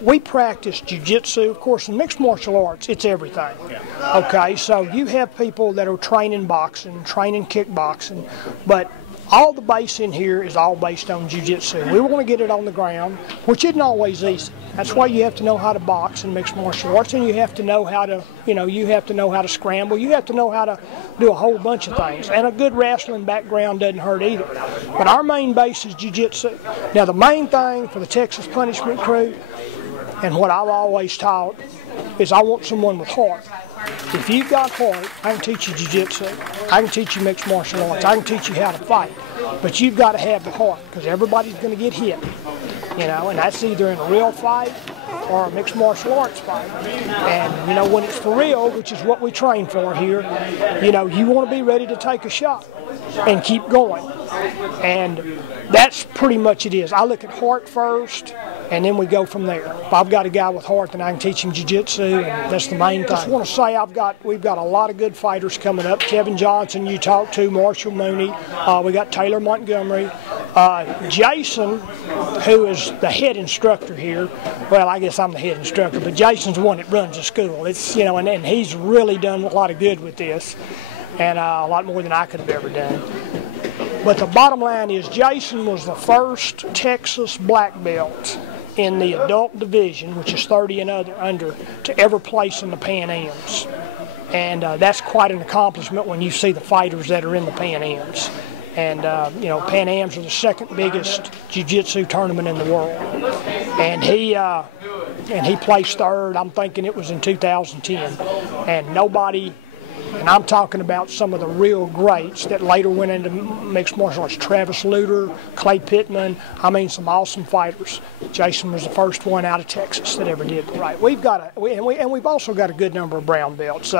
We practice jiu-jitsu, of course, in mixed martial arts, it's everything. Okay, so you have people that are training boxing, training kickboxing, but all the base in here is all based on jiu-jitsu. We want to get it on the ground, which isn't always easy. That's why you have to know how to box in mixed martial arts, and you have to know how to, you have to know how to scramble. You have to know how to do a whole bunch of things. And a good wrestling background doesn't hurt either. But our main base is jiu-jitsu. Now, the main thing for the Texas Punishment Crew, and what I've always taught, is I want someone with heart. If you've got heart, I can teach you jiu-jitsu. I can teach you mixed martial arts. I can teach you how to fight. But you've got to have the heart, because everybody's going to get hit. And that's either in a real fight or a mixed martial arts fight. And, when it's for real, which is what we train for here, you want to be ready to take a shot and keep going. And that's pretty much it is. I look at heart first, and then we go from there. If I've got a guy with heart, then I can teach him jiu-jitsu, and that's the main thing. I just want to say we've got a lot of good fighters coming up. Kevin Johnson, you talked to, Marshall Mooney. We got Taylor Montgomery. Jason, who is the head instructor here, well, I guess I'm the head instructor, but Jason's the one that runs the school. It's, and he's really done a lot of good with this, and a lot more than I could have ever done. But the bottom line is Jason was the first Texas black belt in the adult division, which is 30 and under, to ever place in the Pan Ams. And that's quite an accomplishment when you see the fighters that are in the Pan Ams. And, Pan Ams are the second biggest jiu-jitsu tournament in the world. And he placed third, I'm thinking it was in 2010. And nobody, and I'm talking about some of the real greats that later went into mixed martial arts, Travis Luter, Clay Pittman, some awesome fighters. Jason was the first one out of Texas that ever did it right. We've also got a good number of brown belts.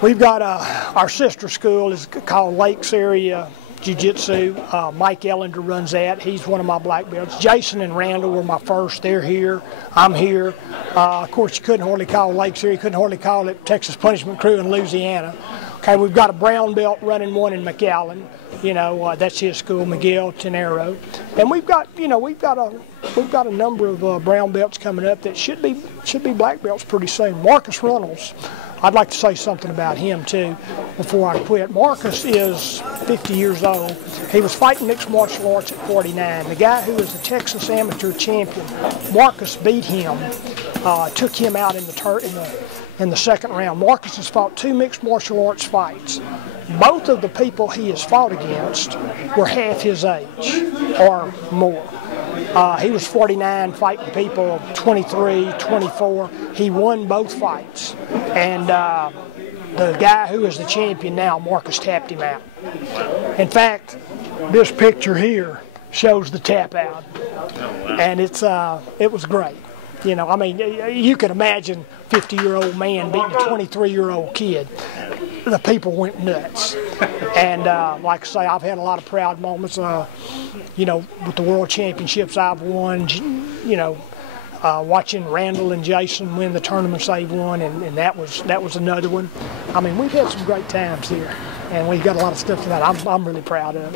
We've got our sister school is called Lakes Area Jiu-Jitsu. Mike Ellender runs that. He's one of my black belts. Jason and Randall were my first. They're here. I'm here. Of course, you couldn't hardly call Lakes Area. You couldn't hardly call it Texas Punishment Crew in Louisiana. Okay, we've got a brown belt running one in McAllen. That's his school, Miguel Tenero. And we've got a number of brown belts coming up that should be black belts pretty soon. Marcus Reynolds. I'd like to say something about him, too, before I quit. Marcus is 50 years old. He was fighting mixed martial arts at 49. The guy who is the Texas amateur champion, Marcus beat him, took him out in the second round. Marcus has fought 2 mixed martial arts fights. Both of the people he has fought against were half his age or more. He was 49 fighting people of 23, 24. He won both fights. And the guy who is the champion now, Marcus, tapped him out. In fact, this picture here shows the tap out. And it was great. You could imagine a 50-year-old man beating a 23-year-old kid. The people went nuts. And like I say, I've had a lot of proud moments, with the world championships I've won, watching Randall and Jason win the tournaments they've won, and that was another one. We've had some great times here, and we've got a lot of stuff for that I'm really proud of.